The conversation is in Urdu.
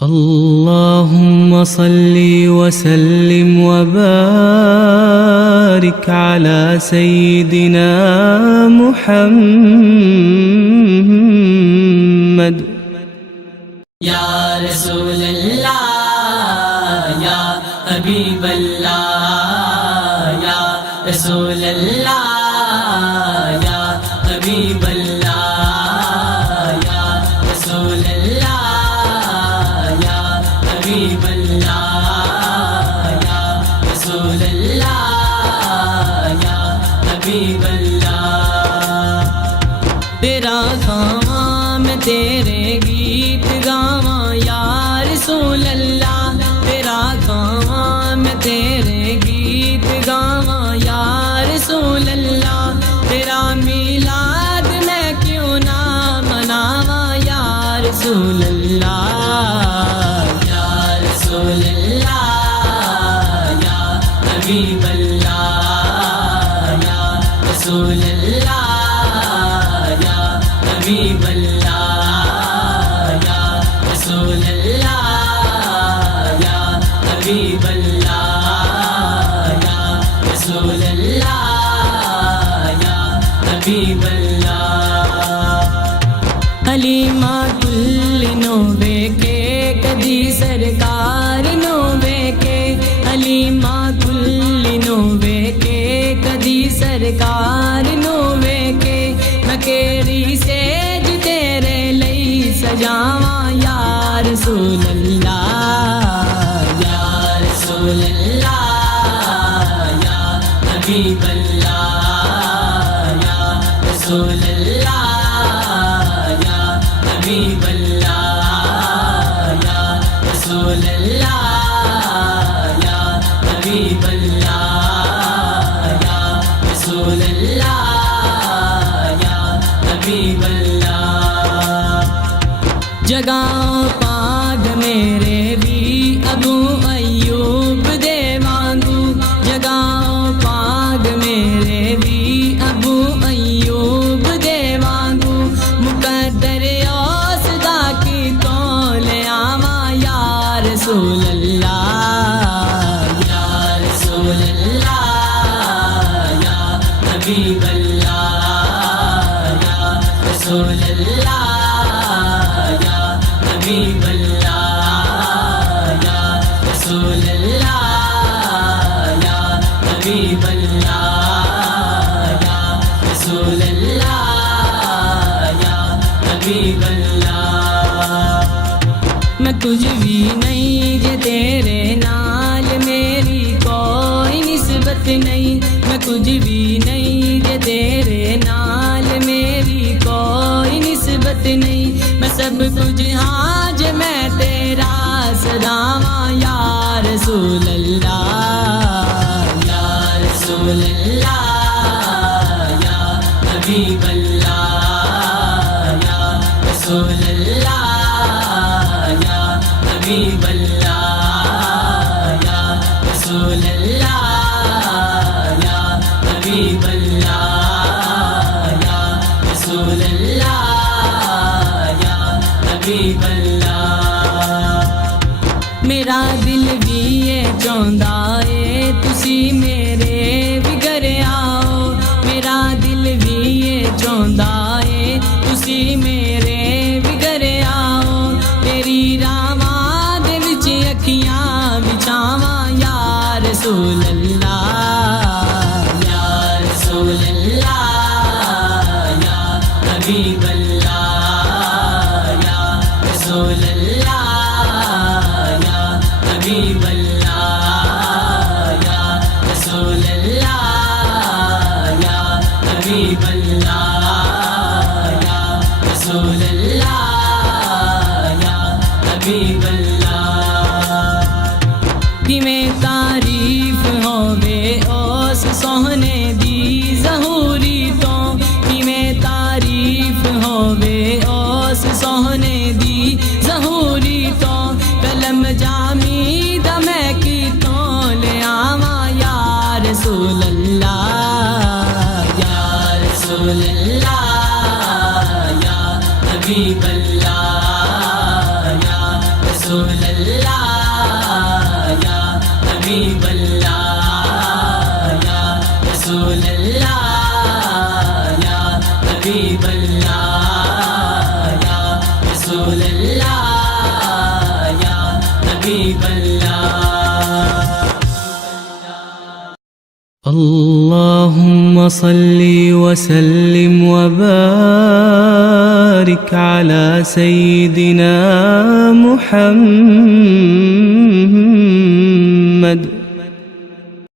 اللهم صل وسلم وبارك على سيدنا محمد یا رسول اللہ یا حبیب اللہ یا رسول اللہ یا حبیب اللہ یا رسول اللہ یا حبیب اللہ یا رسول اللہ یا حبیب اللہ تیرا کھاواں میں تیرے گیت گاواں یا رسول اللہ تیرا کھاواں میں تیرے گیت گاواں یا رسول اللہ تیرا میلاد میں کیوں نہ مناواں یا رسول اللہ یا رسول اللہ یا حبیب اللہ یا رسول اللہ یا حبیب اللہ یا رسول اللہ یا حبیب اللہ یا رسول اللہ یا حبیب اللہ حلیمہ کل نوبے کے کدی سرکار نوبے کے حلیمہ کل نوبے کے کدی سرکار نوبے کے مکیری سیج تیرے لئی سجاواں یا رسول اللہ یا رسول اللہ یا حبیب اللہ یا رسول اللہ یا حبیب اللہ یا رسول اللہ یا حبیب اللہ یا رسول اللہ یا حبیب اللہ جگاؤ پاگ میرے بھی ابو ایوب دے مانگو جگاؤ پاگ میرے بھی ابو ایوب دے مانگو مقدر اوسدا کی کول آواں یا رسول اللہ یا رسول اللہ یا حبیب اللہ یا رسول اللہ یا حبیب اللہ یا رسول اللہ یا حبیب اللہ یا رسول اللہ یا حبیب اللہ میں کچھ بھی نہیں جے تیرے نال میری کوئی نسبت نہیں میں کچھ بھی نہیں جے تیرے نال میری کوئی نسبت نہیں میں سب کچھ ہاں جے میں تیرا صداواں یا رسول اللہ یا رسول اللہ یا حبیب اللہ یا رسول اللہ یا حبیب اللہ یا رسول اللہ یا حبیب اللہ یا رسول اللہ یا حبیب اللہ میرا دل بھی یہ چاہندا اے تسی میرے بگڑ آؤ میرا دل بھی یہ چاہندا اے تسی میرے بگڑ آؤ تیری راواں دے وچ اکھیاں بچھاواں یا رسول اللہ یا رسول اللہ یا حبیب اللہ یا رسول اللہ یا حبیب اللہ یا رسول اللہ یا حبیب اللہ یا رسول اللہ یا حبیب اللہ کیویں تعریف ہووے اس سوہنے دی ظہوری تو کیویں تعریف ہووے اس سوہنے دی ظہوری تو قلم جامی دا میں کی تو لے آواں یا رسول اللہ یا رسول اللہ یا حبیب اللہ یا رسول رسول الله يا حبيب الله يا رسول الله يا حبيب الله يا رسول الله يا حبيب الله. اللهم صل وسلم وبارك على سيدنا محمد